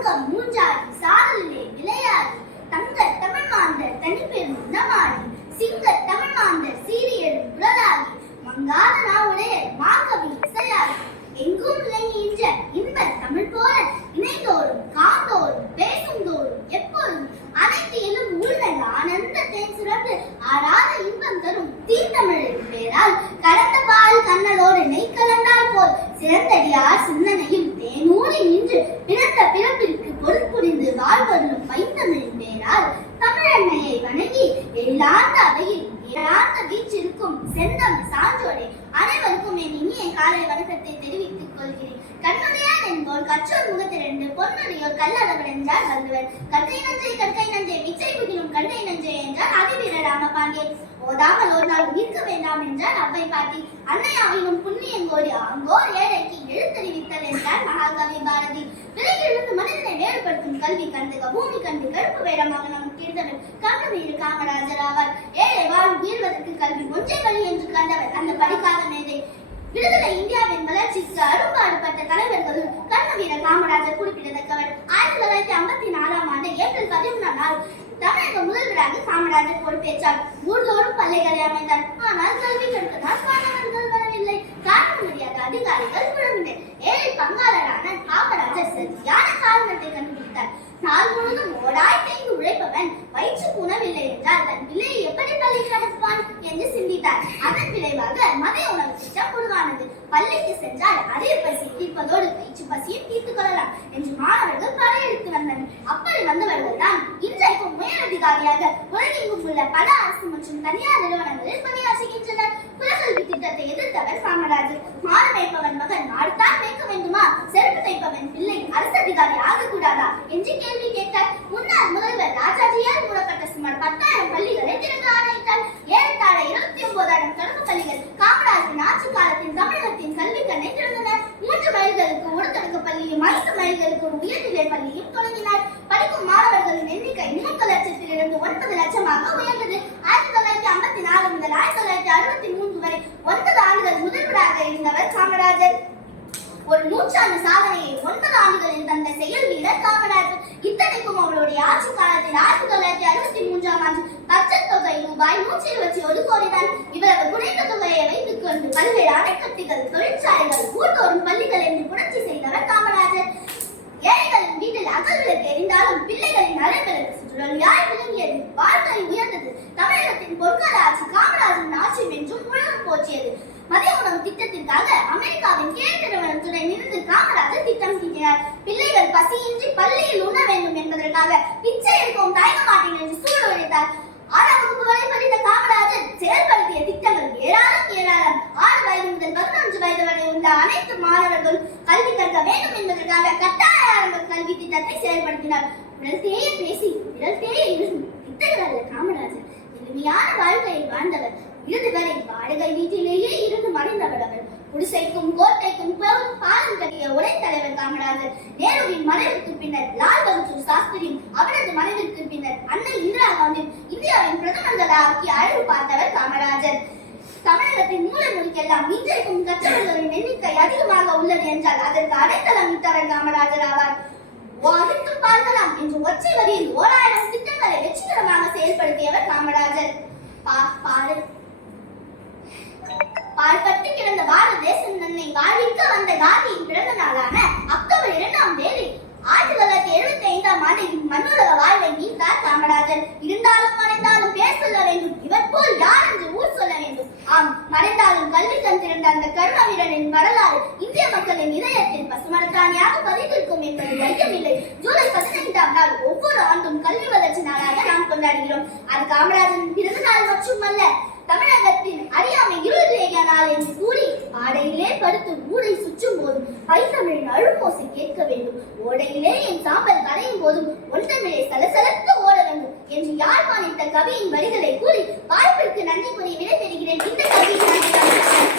தங்கம் மூஞ்சாடி சாரலிலே விளையாடி தங்க தமிழ் மாந்தர் தனிப்பெரும் உணவாடி சிங்க தமிழ் மாந்தர் சீரியடும் குரலாகி மங்காத நாவுடைய மாகவி இசையாகி எங்கும் விளங்குகின்ற இன்ப தமிழ் போல இணைந்தோறும் காந்தோறும் பேசுந்தோறும் எப்பொழுதும் அனைத்திலும் உள்ளது ஆனந்த தேன் சுரந்து ஆறாத இன்பம் தரும் தீர்த்தமிழின் பேரால் கடந்த பால் கண்ணலோடு நெய் கலந்தால் போல் சிறந்தடியார் சிந்தனையும் தேனூறி நின்று பிறந்த பிறப்பிற்கு பொருள் புரிந்து வாழ்வதும் பைந்தமிழின் பேரால் தமிழன்னையை வணங்கி எல்லாந்த அவையில் ஏழாந்த வீச்சிருக்கும் செந்தம் சான்றோடே அனைவருக்கும் என் இனிய காலை வணக்கத்தை தெரிவித்துக் கொள்கிறேன். கண்ணுடையான் என்போர் கற்றோர் முகத்திரண்டு பொன்னுடையோர் கல்லளவர் என்றார் வள்ளுவர். கற்கை நஞ்சை விச்சை முகிலும் கற்கை நஞ்சை என்றார் அதிவீர ராமபாண்டிய. ஓதாமல் ஒரு நாள் உயிர்க்க வேண்டாம் என்றார் அவ்வை பாட்டி. அன்னையாவிலும் புண்ணியங்கோடி ஆங்கோர் ஏழைக்கு எழுத்தறிவித்தல் என்றார் மகாகவி பாரதி. விலையிலிருந்து மனிதனை வேறுபடுத்தும் கல்வி கண்டுக பூமி கண்டு கருப்பு வேடமாக நமக்கு இருந்தவர் கண்டுவீடு காமராஜர் ஆவார். ஏழை வாழ்வு உயர்வதற்கு கல்வி ஒன்றை வழி என்று கண்டவர் அந்த படிக்காத மேதை. விடுதலை இந்தியாவின் வளர்ச்சிக்கு அரும்பாடுபட்ட தலைவர்களும் கர்மவீர காமராஜர் குறிப்பிடத்தக்கவர். 1954ஆம் ஆண்டு ஏப்ரல் 11ஆம் நாள் தமிழக முதல்வராக காமராஜர் பொறுப்பேற்றார். ஊர்தோறும் பள்ளிகளை அமைத்தார். ஆனால் கல்வி கற்பதால் மாணவர்கள் வரவில்லை. காரணம் அறியாத அதிகாரிகள் குழம்பினர். ஏழை பங்காளரான காமராஜர் சரியான காரணத்தை கண்டுபிடித்தார். நாள் முழுவதும் ஓடாய் தேங்கி உழைப்பவன் வயிற்றுக்கு உணவில்லை என்றால் தன் பிள்ளையை எப்படி பள்ளிக்கு அனுப்புவான் என்று சிந்தித்தார். அதன் விளைவாக மதிய உணவு திட்டம் உருவானது. பள்ளிக்கு சென்றால் அறிவு பசி தீர்ப்பதோடு வயிற்று பசியும் தீர்த்துக் கொள்ளலாம் என்று மாணவர்கள் படையெடுத்து வந்தனர். அப்படி வந்தவர்கள் தான் இன்றைக்கும் உயரதிகாரியாக உலகெங்கும் உள்ள பல அரசு மற்றும் தனியார் நிறுவனங்களில் பணியாற்றுகின்றனர். குலக்கல்வி திட்டத்தை எதிர்த்தவர் காமராஜர். மாடு மேய்ப்பவன் மகன் மாடுதான் மேய்க்க வேண்டுமா, செருப்பு தைப்பவன் பிள்ளை அரசு அதிகாரி ஆகக்கூடாதா என்று கேள்வி கேட்டார். முன்னாள் முதல்வர் ராஜாஜியால் மூடப்பட்ட சுமார் 10,000 பள்ளிகளை திறக்க ஆணையிட்டார். ஏறத்தாழ 29,000 தொடக்க பள்ளிகள் காமராஜரின் ஆட்சி காலத்தில் தமிழகத்தின் கல்வி கண்ணை திறந்தன. 3 மைல்களுக்கு ஒரு தொடக்க பள்ளியும் 5 மைல்களுக்கு ஒரு உயர்நிலை பள்ளியும் தொடங்கினார். படிக்கும் மாணவர்களின் எண்ணிக்கை 3 லட்சத்திலிருந்து 9 லட்சமாக உயர்ந்தது. 1954 முதல் 1963 வரை 9 ஆண்டுகள் முதல்வராக இருந்தவர் காமராஜர். ஒரு நூற்றாண்டு சாதனையை 9 ஆண்டுகளில் தந்த செயல் வீரர் காமராஜர். இத்தனைக்கும் அவருடைய ஆட்சி காலத்தில் 1963ஆம் ஆண்டு பட்ஜெட் தொகை ரூபாய் 121 கோடி தான். இவ்வளவு குறைந்த தொகையை வைத்துக் கொண்டு பல்வேறு அணைக்கட்டுகள், தொழிற்சாலைகள், ஊர்தோறும் பள்ளிகள் என்று புரட்சி செய்தவர் காமராஜர். ஏழைகளின் வீட்டில் அகல் விளக்கு எரிந்தாலும் பிள்ளைகளின் அறைகளுக்கு சுற்றுலொலியாய் விளங்கியது. வாழ்க்கை உயர்ந்தது. தமிழகத்தின் பொற்கால ஆட்சி காமராஜரின் ஆட்சி என்றும் உலகம் போற்றியது. மதிய உணவு திட்டத்திற்காக அமெரிக்காவின் கேட் நிறுவனம் துணை நின்று காமராஜர் திட்டம் தீட்டினார். பிள்ளைகள் பசியின்றி பள்ளியில் உண்ண வேண்டும் என்பதற்காக பிச்சை எடுக்கவும் தயங்க மாட்டேன் என்று சூழல் உழைத்தார். 6ஆம் வகுப்பு வரை படித்த காமராஜர் செயல்படுத்திய திட்டங்கள் ஏராளம். 6 வயது முதல் 11 வயது வரை உள்ள அனைத்து மாணவர்களும் கல்வி கற்க வேண்டும் என்பதற்காக கட்டாய ஆரம்ப கல்வி திட்டத்தை செயல்படுத்தினார். விரல் தேய பேசி விரல் தேய இத்தகைய காமராஜர் எளிமையான வாழ்க்கையை வாழ்ந்தவர். இறுதி வரை வாடகை வீட்டிலேயே இருந்து மறைந்தவர் அவர். குடிசைக்கும் கோட்டைக்கும் பாலம் கட்டிய ஒரே தலைவர் காமராஜர். நேருவின் மறைவுக்கு பின்னர் லால் பகதூர் சாஸ்திரியும் அவரது மறைவிற்கு பின்னர் அன்னை இந்திரா காந்தியும் இந்தியாவின் பிரதமர்களாக்கி அழகு பார்த்தவர் காமராஜர். தமிழகத்தின் மூலை முறிக்கெல்லாம் இன்றைக்கும் கற்றவர்களின் எண்ணிக்கை அதிகமாக உள்ளது என்றால் அதற்கு அடைக்கலம் இட்டவர் காமராஜர் ஆவார். அனைத்தும் பார்க்கலாம் என்று ஒற்றை வரியில் 1000 திட்டங்களை வெற்றிகரமாக செயல்படுத்தியவர் காமராஜர். பாழ்பட்டு கிடந்த பாரத தேசம் தன்னை வாழ்விக்க வந்த காந்தியின் பிறந்த நாளான அக்டோபர் 2ஆம் தேதி 1975ஆம் ஆண்டு மண்ணுலக வாழ்வை மீண்டார் காமராஜர். இருந்தாலும் மறைந்தாலும் பேர் சொல்ல வேண்டும். இவர் போல் யார் என்று ஊர் சொல்ல வேண்டும். ஆம், மறைந்தாலும் கல்வி கண் திறந்த அந்த கர்ம வீரனின் வரலாறு இந்திய மக்களின் இதயத்தில் பசுமரத்தானியாக பதிந்திருக்கும் என்பது ஐயமில்லை. ஜூலை 15ஆம் நாள் ஒவ்வொரு ஆண்டும் கல்வி வளர்ச்சி நாளாக நாம் கொண்டாடுகிறோம். அது காமராஜரின் பிறந்த நாள் மட்டுமல்ல, தமிழகத்தின் அறியாமை இருளேக நாள் என்று கூறி ஆடையிலே படுத்து ஊரை சுற்றும் போதும் பைந்தமிழின் அழுமோசை கேட்க வேண்டும். ஓடையிலே என் சாம்பல் கரையும் போதும் ஒன்றமிழை சலசலத்து ஓட வேண்டும் என்று யாழ்ப்பாணித்த கவியின் வரிகளை கூறி வாய்ப்பிற்கு நன்றி கூறி விடை பெறுகிறேன். இந்த கவியின்